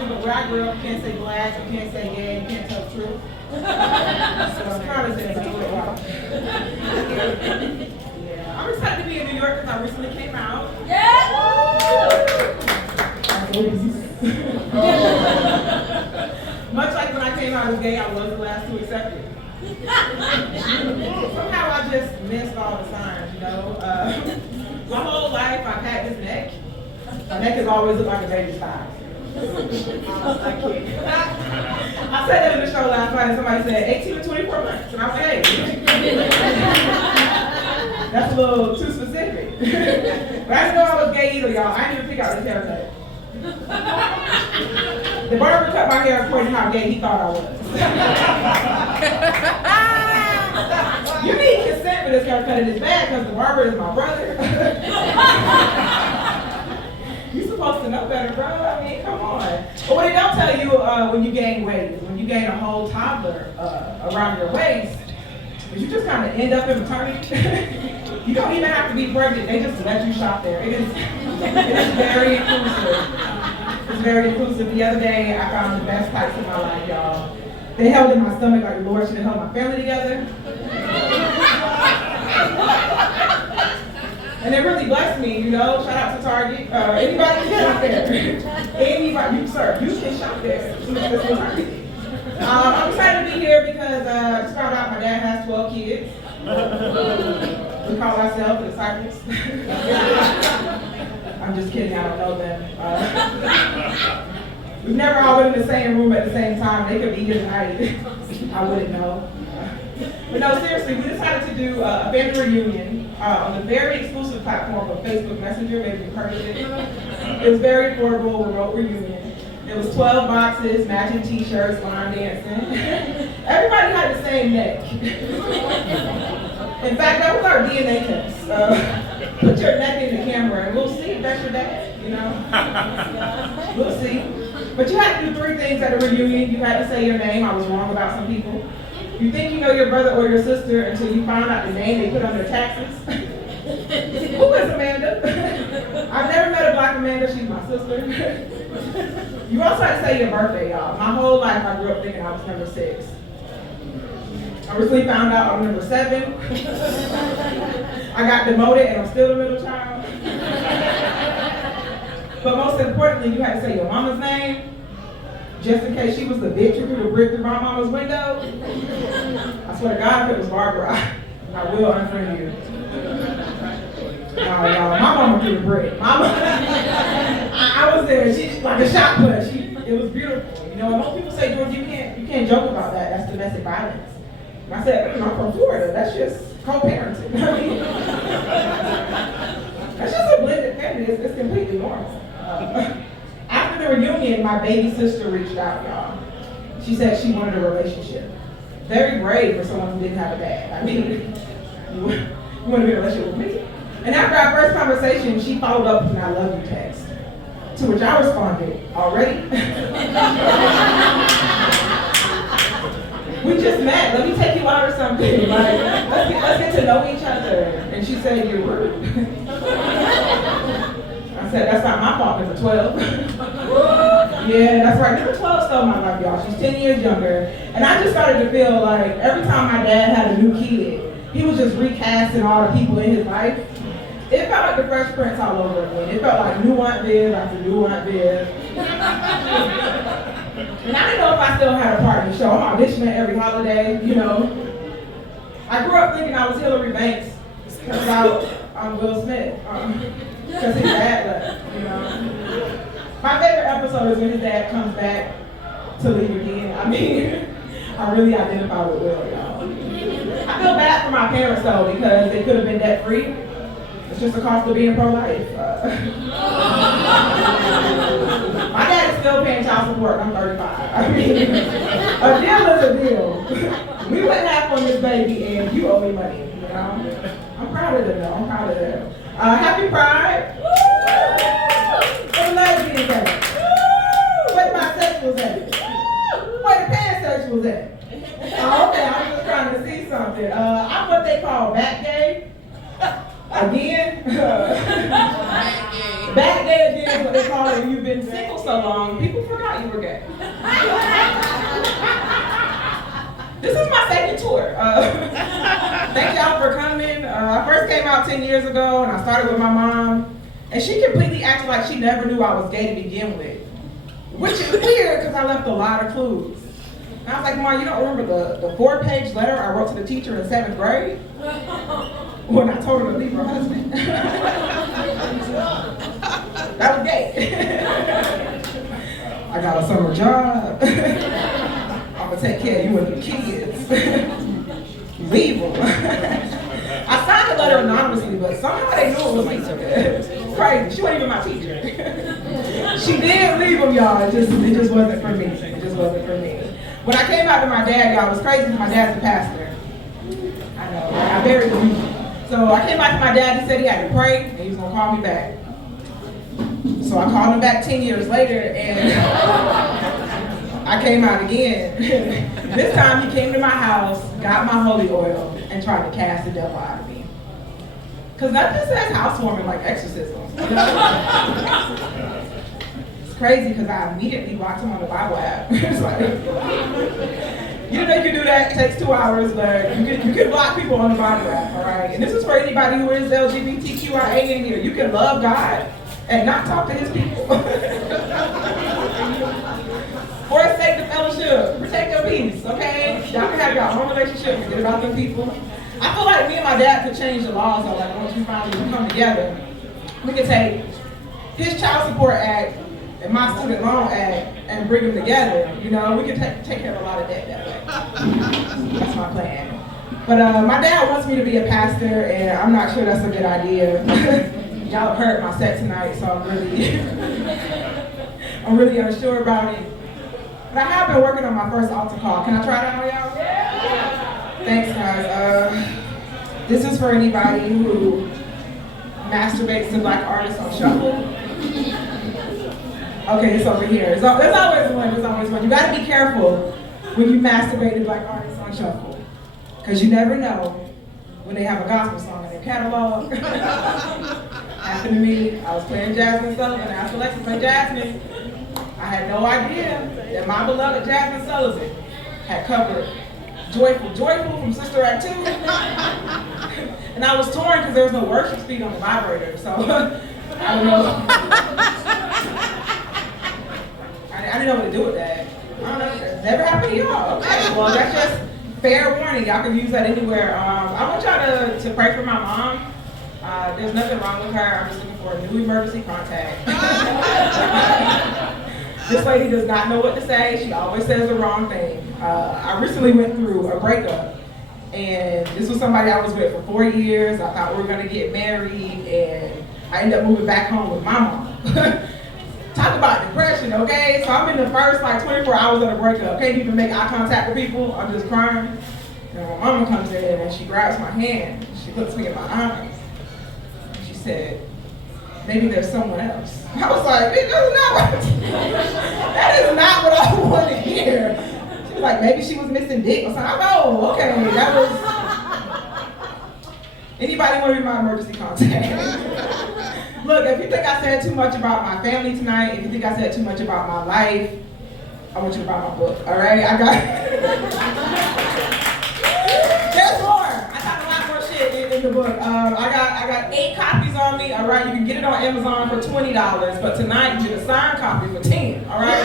you, but where I grew up, you can't say black, you can't say gay, you can't tell the truth. So I'm kind of saying that's what Yeah, I'm excited to be in New York because I recently came out. Yeah! Much like when I came out as gay, I was the last to accept it. Somehow I just missed all the signs, you know. My whole life I've had this neck. My neck has always looked like a baby's thigh. I said that in the show last night and somebody said 18 to 24 months. And I said, hey, that's a little too specific. But I didn't know I was gay either, y'all. I didn't even pick out this haircut. The barber cut my hair according to how gay he thought I was. You need consent for this haircut, and it's bad because the barber is my brother. You're supposed to know better, bro. I mean, come on. But what they don't tell you when you gain weight is when you gain a whole toddler around your waist, is you just kind of end up in maternity. You don't even have to be pregnant. They just let you shop there. It is very inclusive. It's very inclusive. The other day, I found the best tights in my life, y'all. They held in my stomach like the Lord should have held my family together. And it really blessed me, you know. Shout out to Target. Anybody can shop there. Anybody, you can shop there. I'm excited to be here because I just found out my dad has 12 kids. We call ourselves the disciples. I'm just kidding, I don't know them. We've never all been in the same room at the same time. They could be here tonight. I wouldn't know. But no, seriously, we decided to do a family reunion on the very exclusive platform of Facebook Messenger. Maybe you've heard of it. It was very affordable, remote reunion. It was 12 boxes, matching t-shirts, line dancing. Everybody had the same neck. In fact, that was our DNA test. Put your neck in the camera and we'll see if that's your dad, you know? We'll see. But you had to do 3 things at a reunion. You had to say your name. I was wrong about some people. You think you know your brother or your sister until you find out the name they put on their taxes. Who is Amanda? I've never met a black Amanda. She's my sister. You also had to say your birthday, y'all. My whole life I grew up thinking I was number 6. I recently found out I'm number 7. I got demoted and I'm still the middle child. But most importantly, you had to say your mama's name, just in case she was the bitch who threw the brick through my mama's window. I swear to God, if it was Barbara, I will unfriend you. No, y'all, my mama threw the brick. Mama, I was there. She like a shot put. It was beautiful. You know, and most people say, George, you can't joke about that. That's domestic violence. And I said, I'm from Florida. That's just co-parenting. I mean, that's just a blended family. It's completely normal. After the reunion, my baby sister reached out, y'all. She said she wanted a relationship. Very brave for someone who didn't have a dad. I mean, you want to be in a relationship with me? And after our first conversation, she followed up with an I love you text. To which I responded, already? We just met. Let me take you out or something. Like, let's get to know each other. And she said, you're rude. I said, that's not my fault, number 12. Yeah, that's right. Number 12 stole my life, y'all. She's 10 years younger. And I just started to feel like every time my dad had a new kid, he was just recasting all the people in his life. It felt like the Fresh Prince all over again. It felt like new Aunt Viv after new Aunt Viv. And I didn't know if I still had a part in the show. I'm auditioning every holiday, you know. I grew up thinking I was Hillary Banks because I'm Will Smith. Because his dad left, you know. My favorite episode is when his dad comes back to leave again. I mean, I really identify with Will, y'all. I feel bad for my parents though because they could have been debt free. It's just the cost of being pro-life. My dad is still paying child support. I'm 35. I mean, a deal is a deal. We went half on this baby, and you owe me money. You know, I'm proud of them, though. I'm proud of them. Happy Pride. Where the lesbians at? Where the bisexuals at? Where the pansexuals at? Oh, okay, I'm just trying to see something. I'm what they call back gay. Again. Back then, again, what they call it, when you've been single so long, people forgot you were gay. This is my second tour. Thank y'all for coming. I first came out 10 years ago, and I started with my mom, and she completely acted like she never knew I was gay to begin with, which is weird because I left a lot of clues. And I was like, Mom, you don't remember the 4-page letter I wrote to the teacher in 7th grade? When I told her to leave her husband. That was gay. I got a summer job. I'm gonna take care of you and the kids. Leave them. I signed the letter anonymously, but somehow they knew it was me. Crazy. She wasn't even my teacher. She did leave them, y'all. It just wasn't for me. It just wasn't for me. When I came out to my dad, y'all, it was crazy because my dad's a pastor. I know. I buried him. So I came back to my dad, he said he had to pray, and he was gonna call me back. So I called him back 10 years later, and I came out again. This time he came to my house, got my holy oil, and tried to cast the devil out of me. Because nothing says housewarming like exorcism. You know? It's crazy because I immediately blocked him on the Bible app. It's like, you know you can do that, it takes 2 hours, but you can block people on the Bible app, all right? And this is for anybody who is LGBTQIA in here. You can love God and not talk to his people. For the sake of fellowship, protect your peace, okay? Y'all can have your own relationship, forget about them people. I feel like me and my dad could change the laws, so like once we finally come together, we could take his child support act and my student loan act and bring them together. You know, we could take care of a lot of debt that way. That's my plan. But my dad wants me to be a pastor, and I'm not sure that's a good idea. Y'all have heard my set tonight, so I'm really unsure about it. But I have been working on my first altar call. Can I try that on y'all? Yeah. Thanks, guys. This is for anybody who masturbates to Black artists on shuffle. Okay, it's over here. There's always one. There's always one. You got to be careful when you masturbate to Black artists on shuffle, because you never know when they have a gospel song in their catalog. Happened to me. I was playing Jasmine Sullivan. I asked Alexa to play Jasmine. I had no idea that my beloved Jasmine Sullivan had covered Joyful from Sister Act 2. And I was torn because there was no worship speed on the vibrator, so I don't know. I didn't know what to do with that. I don't know. It never happened to y'all. Okay, well, that's just fair warning. Y'all can use that anywhere. I want y'all to pray for my mom. There's nothing wrong with her. I'm just looking for a new emergency contact. This lady does not know what to say. She always says the wrong thing. I recently went through a breakup, and this was somebody I was with for 4 years. I thought we were gonna get married, and I ended up moving back home with my mom. Talk about depression, okay? So I'm in the first 24 hours of the breakup. Can't even make eye contact with people. I'm just crying. And my mama comes in and she grabs my hand. She looks me in my eyes. And she said, maybe there's someone else. I was like, that is not what I want to hear. She was like, maybe she was missing dick or something. I go, okay, that was. Anybody want to be my emergency contact? Look, if you think I said too much about my family tonight, if you think I said too much about my life, I want you to buy my book, all right? I got. There's more. I got a lot more shit in the book. I got 8 copies on me, all right? You can get it on Amazon for $20, but tonight you get a signed copy for $10, all right?